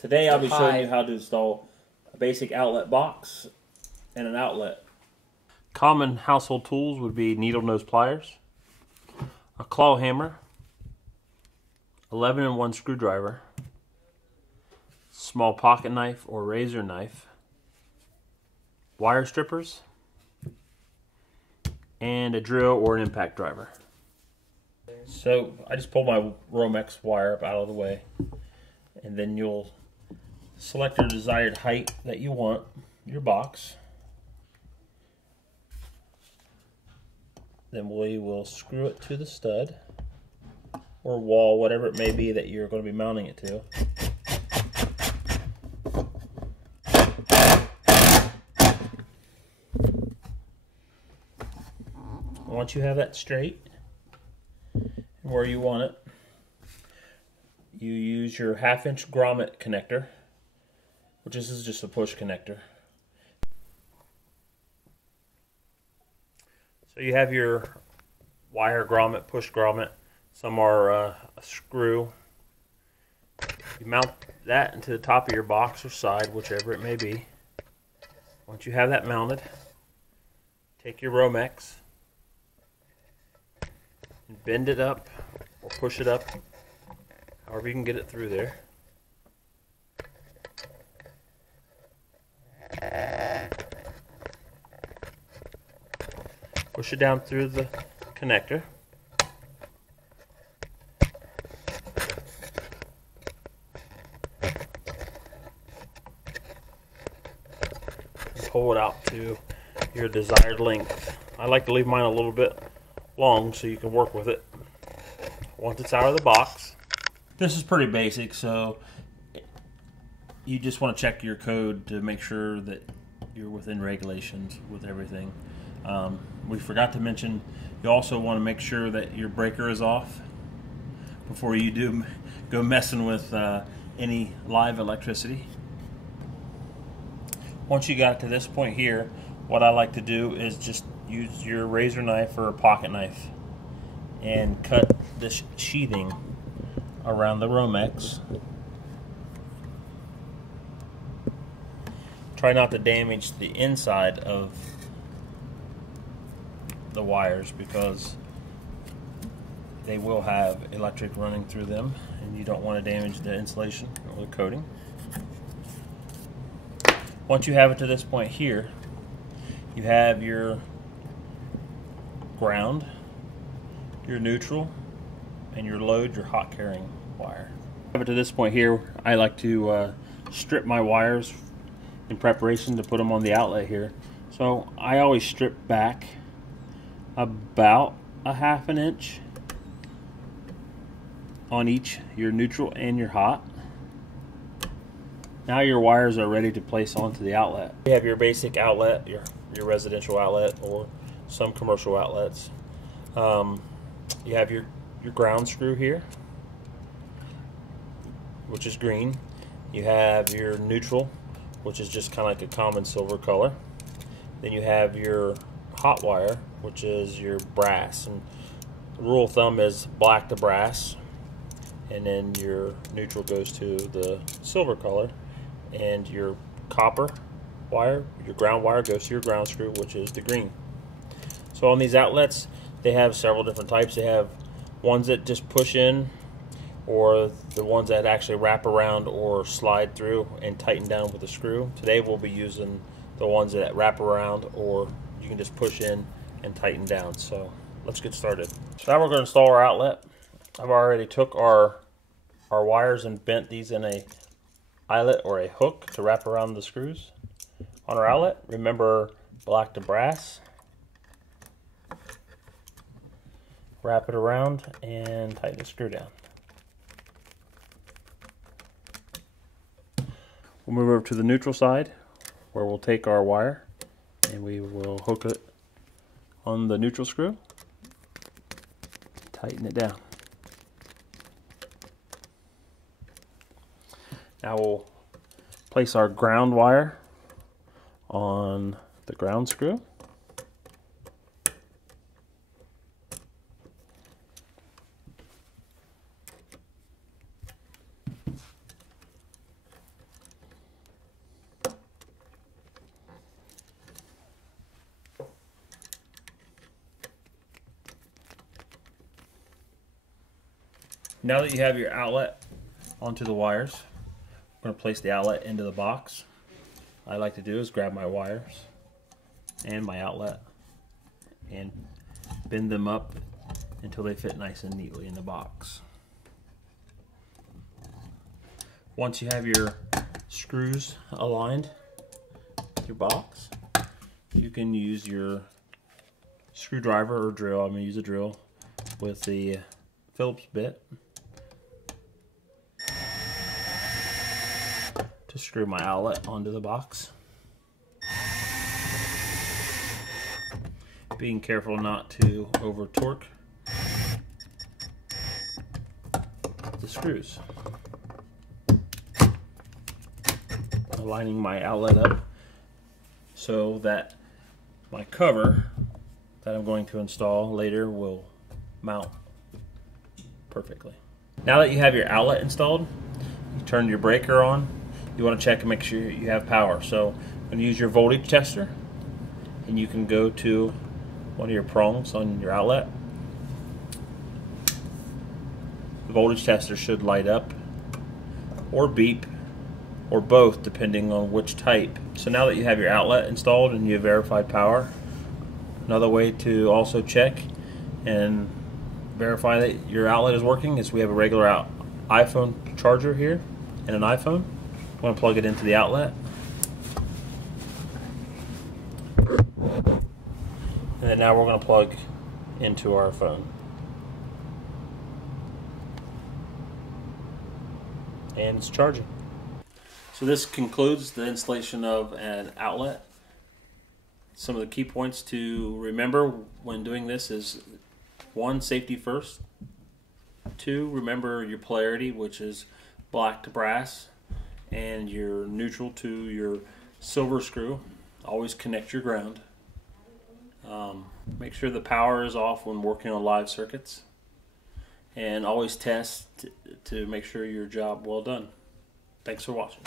Today I'll be showing you how to install a basic outlet box and an outlet. Common household tools would be needle nose pliers, a claw hammer, 11-in-1 screwdriver, small pocket knife or razor knife, wire strippers, and a drill or an impact driver. So I just pulled my Grommett wire up out of the way, and then you'll select your desired height that you want, your box. Then we will screw it to the stud or wall, whatever it may be that you're going to be mounting it to. Once you have that straight and where you want it, you use your 1/2-inch Grommett connector, which is just a push connector. So you have your wire Grommett, push Grommett. Some are a screw. You mount that into the top of your box or side, whichever it may be. Once you have that mounted, take your Grommett and bend it up or push it up, however you can get it through there. Push it down through the connector. And pull it out to your desired length. I like to leave mine a little bit long so you can work with it once it's out of the box. This is pretty basic, so you just want to check your code to make sure that you're within regulations with everything. We forgot to mention, you also want to make sure that your breaker is off before you do go messing with any live electricity. Once you got to this point here, what I like to do is just use your razor knife or a pocket knife and cut this sheathing around the Grommett. Try not to damage the inside of the wires because they will have electric running through them and you don't want to damage the insulation or the coating. Once you have it to this point here, you have your ground, your neutral, and your load, your hot carrying wire. Have it to this point here, I like to strip my wires in preparation to put them on the outlet here. So I always strip back about a 1/2 inch on each, your neutral and your hot. Now your wires are ready to place onto the outlet. You have your basic outlet, your residential outlet or some commercial outlets. You have your ground screw here, which is green. You have your neutral, which is just kind of like a common silver color. Then you have your hot wire, which is your brass. And the rule of thumb is black to brass, and then your neutral goes to the silver color, and your copper wire, your ground wire, goes to your ground screw, which is the green. So on these outlets, they have several different types. They have ones that just push in, or the ones that actually wrap around or slide through and tighten down with a screw. Today we'll be using the ones that wrap around, or you can just push in and tighten down. So let's get started. So now we're going to install our outlet. I've already took our wires and bent these in a eyelet or a hook to wrap around the screws on our outlet. Remember, black to brass. Wrap it around and tighten the screw down. We'll move over to the neutral side where we'll take our wire and we will hook it on the neutral screw, tighten it down. Now we'll place our ground wire on the ground screw. Now that you have your outlet onto the wires, I'm going to place the outlet into the box. What I like to do is grab my wires and my outlet and bend them up until they fit nice and neatly in the box. Once you have your screws aligned with your box, you can use your screwdriver or drill. I'm going to use a drill with the Phillips bit to screw my outlet onto the box. Being careful not to over torque the screws. Aligning my outlet up so that my cover that I'm going to install later will mount perfectly. Now that you have your outlet installed, you turn your breaker on. You want to check and make sure you have power. So I'm going to use your voltage tester, and you can go to one of your prongs on your outlet. The voltage tester should light up or beep or both, depending on which type. So now that you have your outlet installed and you have verified power, another way to also check and verify that your outlet is working is we have a regular iPhone charger here and an iPhone. I'm going to plug it into the outlet. And then now we're going to plug into our phone. And it's charging. So this concludes the installation of an outlet. Some of the key points to remember when doing this is 1, safety first. 2, remember your polarity, which is black to brass, and your neutral to your silver screw. Always connect your ground. Make sure the power is off when working on live circuits, and always test to make sure your job well done. Thanks for watching.